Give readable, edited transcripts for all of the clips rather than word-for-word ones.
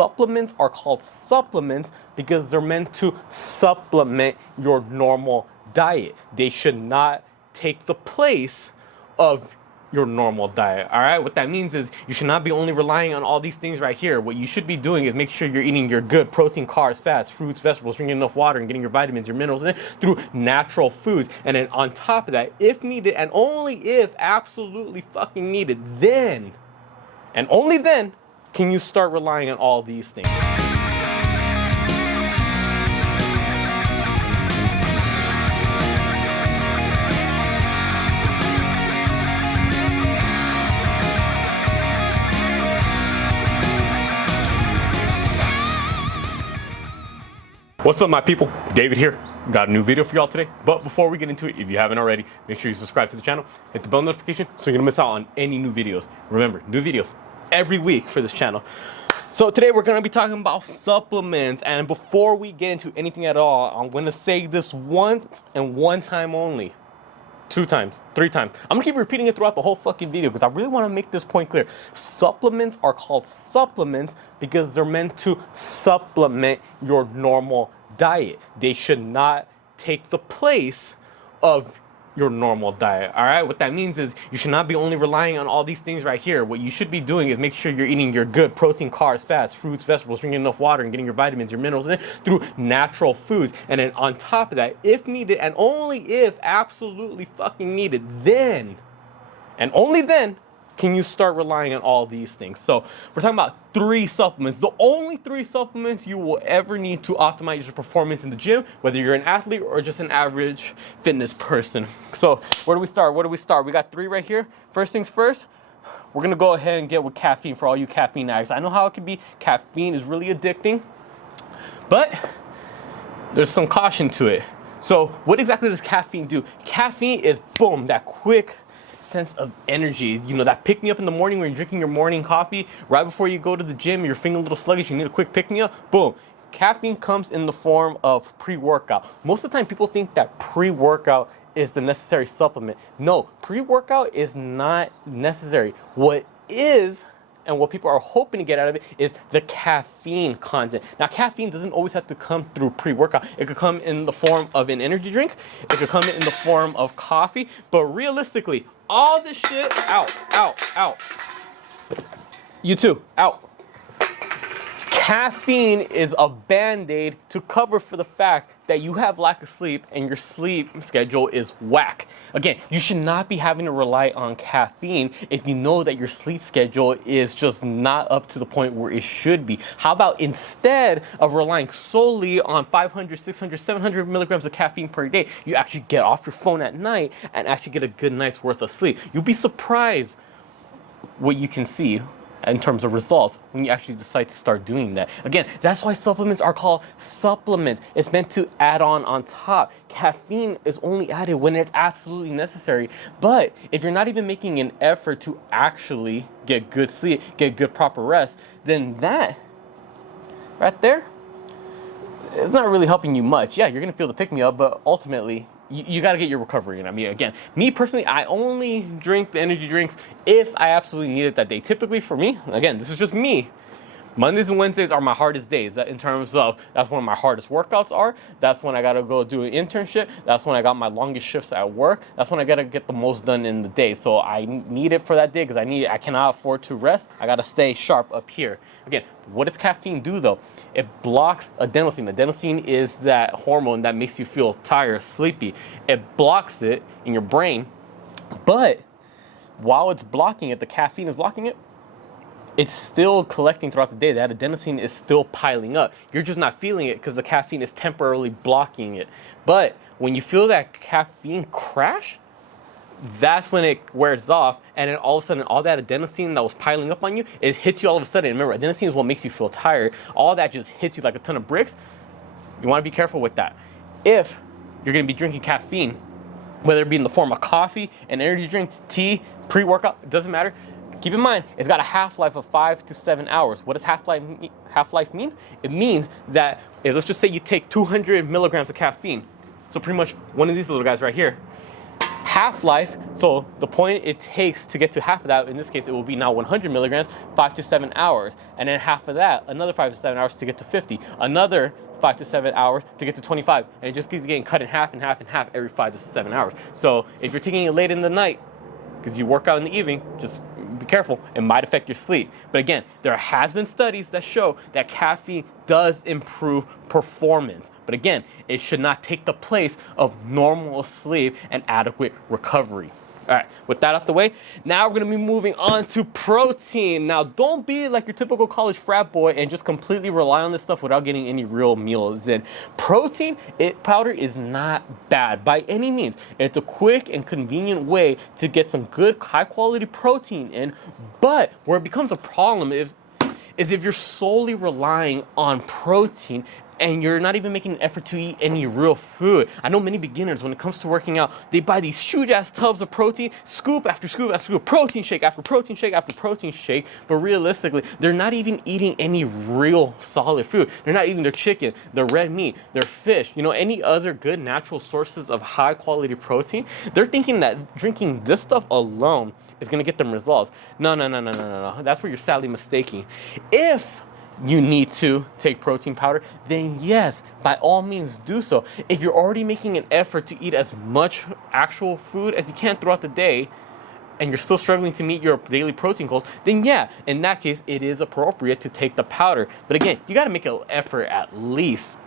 supplements are called supplements because they're meant to supplement your normal diet. They should not take the place of your normal diet. All right, what that means is you should not be only relying on all these things right here. What you should be doing is make sure you're eating your good protein, carbs, fats, fruits, vegetables, drinking enough water, and getting your vitamins, your minerals in through natural foods. And then on top of that, if needed, and only if absolutely fucking needed, then and only then can you start relying on all these things. What's up, my people? David here. Got a new video for y'all today. But before we get into it, if you haven't already, make sure you subscribe to the channel, hit the bell notification so you don't miss out on any new videos. Remember, new videos every week for this channel. So today we're gonna be talking about supplements. And before we get into anything at all, I'm gonna say this once and one time only. 2 times, 3 times. I'm gonna keep repeating it throughout the whole fucking video because I really wanna make this point clear. Supplements are called supplements because they're meant to supplement your normal diet. They should not take the place of your normal diet. All right, what that means is you should not be only relying on all these things right here. What you should be doing is make sure you're eating your good protein, carbs, fats, fruits, vegetables, drinking enough water, and getting your vitamins, your minerals in through natural foods. And then on top of that, if needed, and only if absolutely fucking needed, then and only then can you start relying on all these things. So we're talking about 3 supplements, the only 3 supplements you will ever need to optimize your performance in the gym, whether you're an athlete or just an average fitness person. So where do we start? We got 3 right here. First things first, we're gonna go ahead and get with caffeine for all you caffeine addicts. I know how it can be. Caffeine is really addicting, but there's some caution to it. So what exactly does caffeine do? Caffeine is, boom, that quick sense of energy, you know, that pick me up in the morning when you're drinking your morning coffee right before you go to the gym. You're feeling a little sluggish, you need a quick pick me up, boom. Caffeine comes in the form of pre-workout. Most of the time people think that pre-workout is the necessary supplement. No, pre-workout is not necessary. What is, and what people are hoping to get out of it, is the caffeine content. Now, caffeine doesn't always have to come through pre-workout. It could come in the form of an energy drink. It could come in the form of coffee. But realistically, all this shit, out. You too, out. Caffeine is a band-aid to cover for the fact that you have lack of sleep and your sleep schedule is whack. Again, you should not be having to rely on caffeine if you know that your sleep schedule is just not up to the point where it should be. How about instead of relying solely on 500, 600, 700 milligrams of caffeine per day, you actually get off your phone at night and actually get a good night's worth of sleep. You'll be surprised what you can see in terms of results when you actually decide to start doing that. Again, that's why supplements are called supplements. It's meant to add on top. Caffeine is only added when it's absolutely necessary. But if you're not even making an effort to actually get good sleep, get good proper rest, then that right there, it's not really helping you much. Yeah, you're gonna feel the pick-me-up, but ultimately, you got to get your recovery in. I mean, again, me personally, I only drink the energy drinks if I absolutely need it that day. Typically for me, again, this is just me, Mondays and Wednesdays are my hardest days. That in terms of, that's when my hardest workouts are. That's when I got to go do an internship. That's when I got my longest shifts at work. That's when I got to get the most done in the day. So I need it for that day because I cannot afford to rest. I got to stay sharp up here. Again, what does caffeine do though? It blocks adenosine. Adenosine is that hormone that makes you feel tired, sleepy. It blocks it in your brain, but while it's blocking it, the caffeine is blocking it, it's still collecting throughout the day. That adenosine is still piling up. You're just not feeling it because the caffeine is temporarily blocking it. But when you feel that caffeine crash, that's when it wears off, and then all of a sudden, all that adenosine that was piling up on you, it hits you all of a sudden. Remember, adenosine is what makes you feel tired. All that just hits you like a ton of bricks. You want to be careful with that. If you're going to be drinking caffeine, whether it be in the form of coffee, an energy drink, tea, pre-workout, it doesn't matter. Keep in mind, it's got a half-life of 5 to 7 hours. What does half-life mean? It means that, let's just say you take 200 milligrams of caffeine. So pretty much one of these little guys right here. half-life, so the point it takes to get to half of that, in this case it will be now 100 milligrams, 5 to 7 hours. And then half of that, another 5 to 7 hours to get to 50. Another 5 to 7 hours to get to 25. And it just keeps getting cut in half and half and half every 5 to 7 hours. So if you're taking it late in the night, because you work out in the evening, just be careful. It might affect your sleep. But again, there has been studies that show that caffeine does improve performance. But again, it should not take the place of normal sleep and adequate recovery. All right, with that out the way, now we're gonna be moving on to protein. Now, don't be like your typical college frat boy and just completely rely on this stuff without getting any real meals in. Protein powder is not bad by any means. It's a quick and convenient way to get some good, high quality protein in, but where it becomes a problem is if you're solely relying on protein and you're not even making an effort to eat any real food. I know many beginners, when it comes to working out, they buy these huge ass tubs of protein, scoop after scoop after scoop, protein shake after protein shake after protein shake, but realistically, they're not even eating any real solid food. They're not eating their chicken, their red meat, their fish, any other good natural sources of high quality protein. They're thinking that drinking this stuff alone is gonna get them results. No. That's where you're sadly mistaken. If you need to take protein powder, then yes, by all means do so. If you're already making an effort to eat as much actual food as you can throughout the day, and you're still struggling to meet your daily protein goals, then yeah, in that case, it is appropriate to take the powder. But again, you gotta make an effort at least.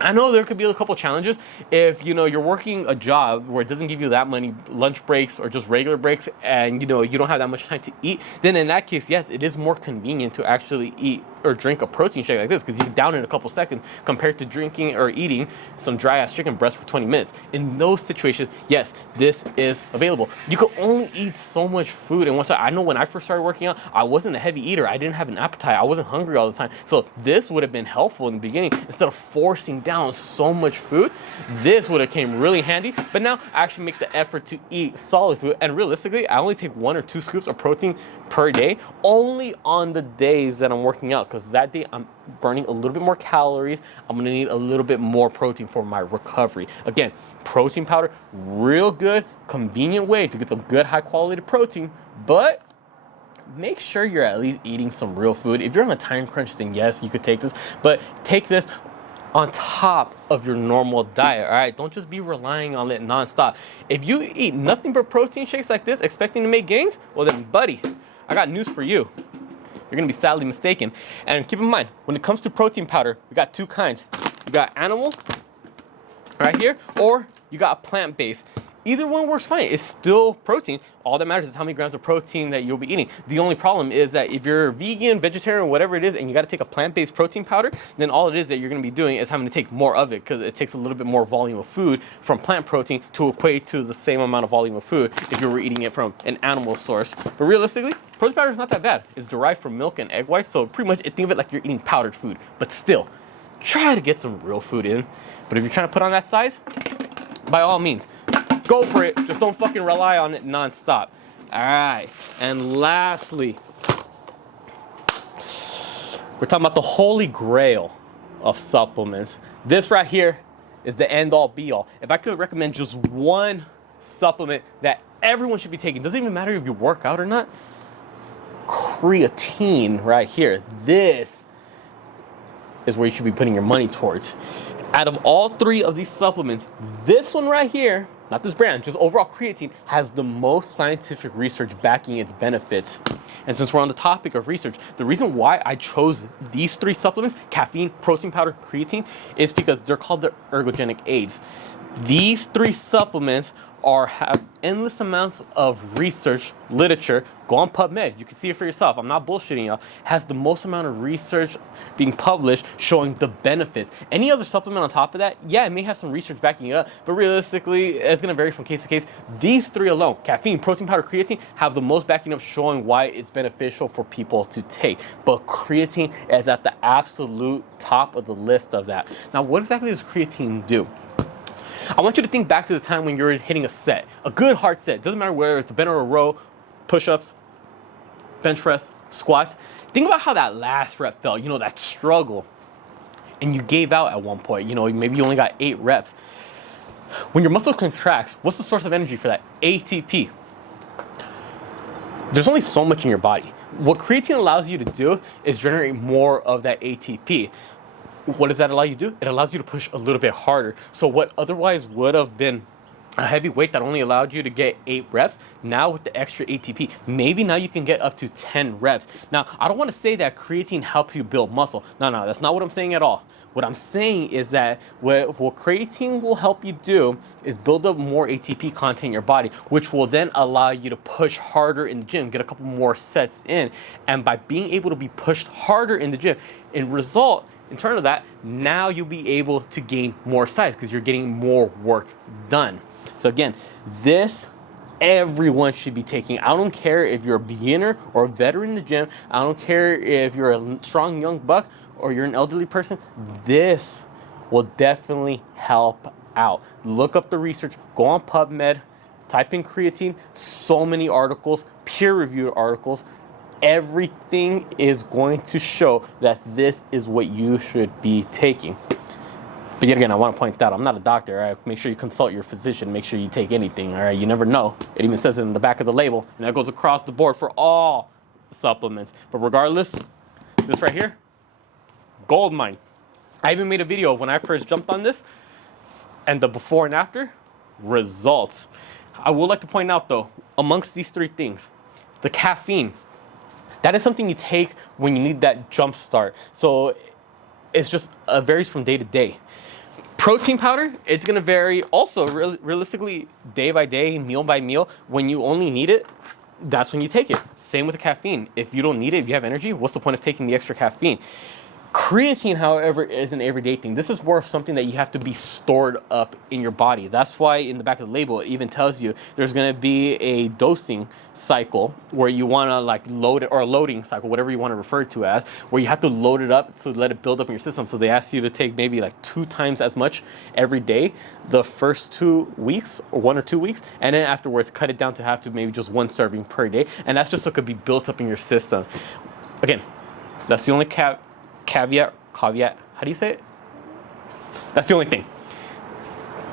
I know there could be a couple challenges if you're working a job where it doesn't give you that many lunch breaks or just regular breaks, and you don't have that much time to eat. Then in that case, yes, it is more convenient to actually eat or drink a protein shake like this, because you can down in a couple seconds compared to drinking or eating some dry ass chicken breast for 20 minutes. In those situations, yes, this is available. You can only eat so much food in one time. I know when I first started working out, I wasn't a heavy eater. I didn't have an appetite. I wasn't hungry all the time. So this would have been helpful in the beginning. Instead of forcing down so much food, this would have came really handy. But now I actually make the effort to eat solid food, and realistically, I only take 1 or 2 scoops of protein per day, only on the days that I'm working out, because that day I'm burning a little bit more calories. I'm gonna need a little bit more protein for my recovery. Again, protein powder, real good, convenient way to get some good high quality protein, but make sure you're at least eating some real food. If you're on a time crunch, then yes, you could take this, but take this on top of your normal diet, all right? Don't just be relying on it nonstop. If you eat nothing but protein shakes like this, expecting to make gains, well then, buddy, I got news for you. You're gonna be sadly mistaken. And keep in mind, when it comes to protein powder, we got 2 kinds. You got animal right here, or you got plant-based. Either one works fine. It's still protein. All that matters is how many grams of protein that you'll be eating. The only problem is that if you're vegan, vegetarian, whatever it is, and you gotta take a plant-based protein powder, then all it is that you're gonna be doing is having to take more of it, because it takes a little bit more volume of food from plant protein to equate to the same amount of volume of food if you were eating it from an animal source. But realistically, protein powder is not that bad. It's derived from milk and egg whites, so pretty much think of it like you're eating powdered food. But still, try to get some real food in. But if you're trying to put on that size, by all means, go for it. Just don't fucking rely on it nonstop. All right. And lastly, we're talking about the holy grail of supplements. This right here is the end all be all. If I could recommend just one supplement that everyone should be taking, doesn't even matter if you work out or not, creatine right here. This is where you should be putting your money towards. Out of all 3 of these supplements, this one right here, not this brand, just overall creatine, has the most scientific research backing its benefits. And since we're on the topic of research, the reason why I chose these 3 supplements, caffeine, protein powder, creatine, is because they're called the ergogenic aids. These 3 supplements have endless amounts of research, literature. Go on PubMed, you can see it for yourself. I'm not bullshitting y'all. Has the most amount of research being published showing the benefits. Any other supplement on top of that, yeah, it may have some research backing it up, but realistically, it's gonna vary from case to case. These 3 alone, caffeine, protein powder, creatine, have the most backing up showing why it's beneficial for people to take. But creatine is at the absolute top of the list of that. Now, what exactly does creatine do? I want you to think back to the time when you're hitting a set, a good hard set. Doesn't matter whether it's a bent or a row, push-ups, bench press, squats. Think about how that last rep felt, that struggle. And you gave out at one point, maybe you only got 8 reps. When your muscle contracts, what's the source of energy for that? ATP. There's only so much in your body. What creatine allows you to do is generate more of that ATP. What does that allow you to do? It allows you to push a little bit harder. So what otherwise would have been a heavy weight that only allowed you to get 8 reps, now with the extra ATP, maybe now you can get up to 10 reps. Now, I don't want to say that creatine helps you build muscle. No, that's not what I'm saying at all. What I'm saying is that what creatine will help you do is build up more ATP content in your body, which will then allow you to push harder in the gym, get a couple more sets in. And by being able to be pushed harder in the gym, in turn of that, now you'll be able to gain more size because you're getting more work done. So again, this everyone should be taking. I don't care if you're a beginner or a veteran in the gym. I don't care if you're a strong young buck or you're an elderly person. This will definitely help out. Look up the research, go on PubMed, type in creatine, so many articles, peer-reviewed articles. Everything is going to show that this is what you should be taking. But yet again, I want to point out, I'm not a doctor, all right? Make sure you consult your physician, make sure you take anything, all right? You never know. It even says it in the back of the label, and that goes across the board for all supplements. But regardless, this right here, gold mine. I even made a video when I first jumped on this, and the before and after results. I would like to point out though, amongst these 3 things, the caffeine, that is something you take when you need that jump start. So it's just varies from day to day. Protein powder, it's gonna vary also realistically day by day, meal by meal. When you only need it, that's when you take it. Same with the caffeine. If you don't need it, if you have energy, what's the point of taking the extra caffeine? Creatine, however, is an everyday thing. This is more of something that you have to be stored up in your body. That's why in the back of the label, it even tells you there's gonna be a dosing cycle where you wanna like load it, or a loading cycle, whatever you wanna refer to as, where you have to load it up to let it build up in your system. So they ask you to take maybe like 2 times as much every day, the first 2 weeks or 1 or 2 weeks, and then afterwards cut it down to have to maybe just 1 serving per day. And that's just so it could be built up in your system. Again, that's the only caveat, how do you say it? That's the only thing.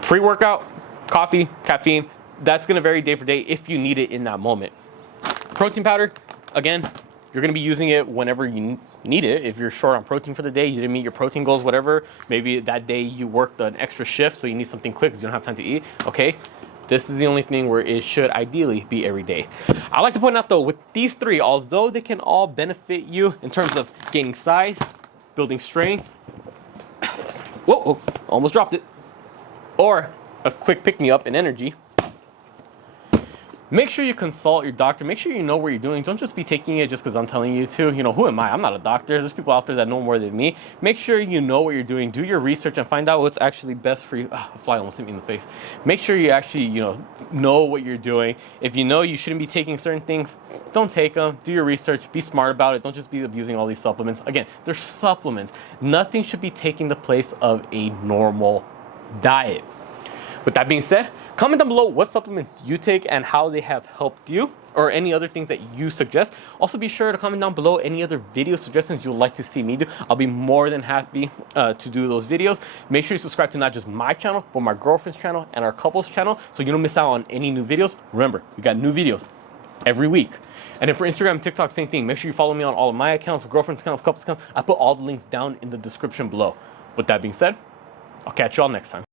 Pre-workout, coffee, caffeine, that's gonna vary day for day if you need it in that moment. Protein powder, again, you're gonna be using it whenever you need it. If you're short on protein for the day, you didn't meet your protein goals, whatever, maybe that day you worked an extra shift so you need something quick because you don't have time to eat, okay? This is the only thing where it should ideally be every day. I like to point out though, with these 3, although they can all benefit you in terms of gaining size, building strength, whoa, almost dropped it, or a quick pick-me-up in energy, make sure you consult your doctor. Make sure you know what you're doing. Don't just be taking it just because I'm telling you to. You know, who am I? I'm not a doctor. There's people out there that know more than me. Make sure you know what you're doing. Do your research and find out what's actually best for you. A fly almost hit me in the face. Make sure you actually, know what you're doing. If you know you shouldn't be taking certain things, don't take them. Do your research. Be smart about it. Don't just be abusing all these supplements. Again, they're supplements. Nothing should be taking the place of a normal diet. With that being said, comment down below what supplements you take and how they have helped you, or any other things that you suggest. Also be sure to comment down below any other video suggestions you'd like to see me do. I'll be more than happy to do those videos. Make sure you subscribe to not just my channel, but my girlfriend's channel and our couple's channel so you don't miss out on any new videos. Remember, we got new videos every week. And then for Instagram and TikTok, same thing. Make sure you follow me on all of my accounts, girlfriend's accounts, couple's accounts. I put all the links down in the description below. With that being said, I'll catch you all next time.